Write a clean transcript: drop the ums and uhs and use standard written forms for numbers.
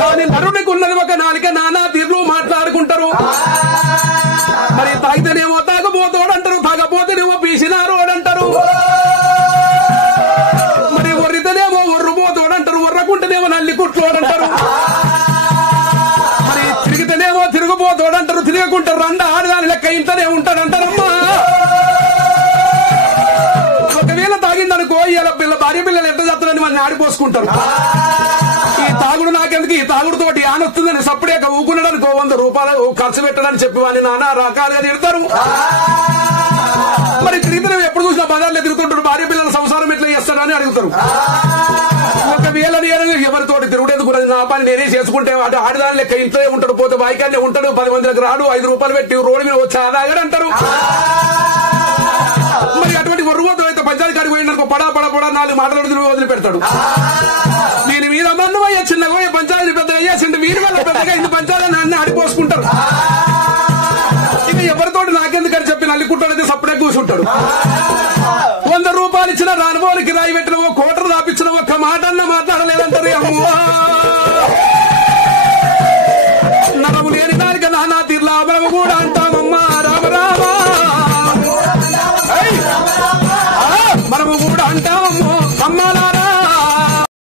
కానీ నరునికి ఉన్నది ఒక నాలుక నానా తీర్లు మాట్లాడుకుంటారు. మరి తాగితేనేమో తాగబోతోడంటారు, తాగపోతేనేమో పీసినారోడంటారు. మరి ఒర్రితేనేమో ఒర్రుబోతోడంటారు, ఒర్రకుంటేనేమో నల్లి కుట్లోడంటారు. మరి తిరిగితేనేమో తిరుగుబోతోడంటారు, తిరగకుంటారు రండ ఆడదాని లెక్క ఇంటనే ఉంటాడంటారమ్మా. ఒకవేళ తాగిందనుకో ఇలా భార్య పిల్లలు ఎట్ట చేస్తారని వాళ్ళని ఆడిపోసుకుంటారు. ఈ తాగుడు నాకెందుకు, ఈ తాగుడుతోటి ఆనొస్తుందని సప్పుడే ఊకున్నాడనుకో 100 రూపాయలు ఖర్చు పెట్టడని చెప్పి వాడిని నానా రకాలుగా తిడతారు. మరి తిరిగితే ఎప్పుడు చూసినా బజార్లో తిరుగుతుంటారు, భార్య పిల్లల సంసారం ఎట్లా చేస్తాడని అడుగుతారు. ఒకవేళ ఎవరితోటి తిరుగుడేందుకు నా పని నేనే చేసుకుంటే వాడు ఆడదాని లెక్క ఇంట్లో ఉంటాడు, పోతే బైకాన్నే ఉంటాడు, 10 మందికి రాడు, 5 రూపాయలు పెట్టి రోడ్డు మీద వచ్చి ఆదాగాడు అంటారు. మరి అటువంటి ఒర్రుబోతు అయితే పంచాయతీ కాడికి పోయినారు, పడా 4 మాటలు వదిలిపెడతాడు. దీని మీద మన్నమయ్యా చిన్నగా పంచాయతీ పెద్ద అయ్యేసిండు, వీరి వల్ల పెద్దగా ఇంత పంచాయతీ అన్ని ఆడిపోసుకుంటారు. ఇక ఎవరితోటి నాకెందుకని చెప్పి నల్లికుంటాడైతే సప్పుడే కూర్చుంటాడు. 100 రూపాయలు ఇచ్చిన రానుబోలికి రాయి పెట్టిన ఓ కోటరు దాపించిన ఒక్క మాట అన్న మాట్లాడలేదంటారు. అమ్మో నరము లేని దానికి నానా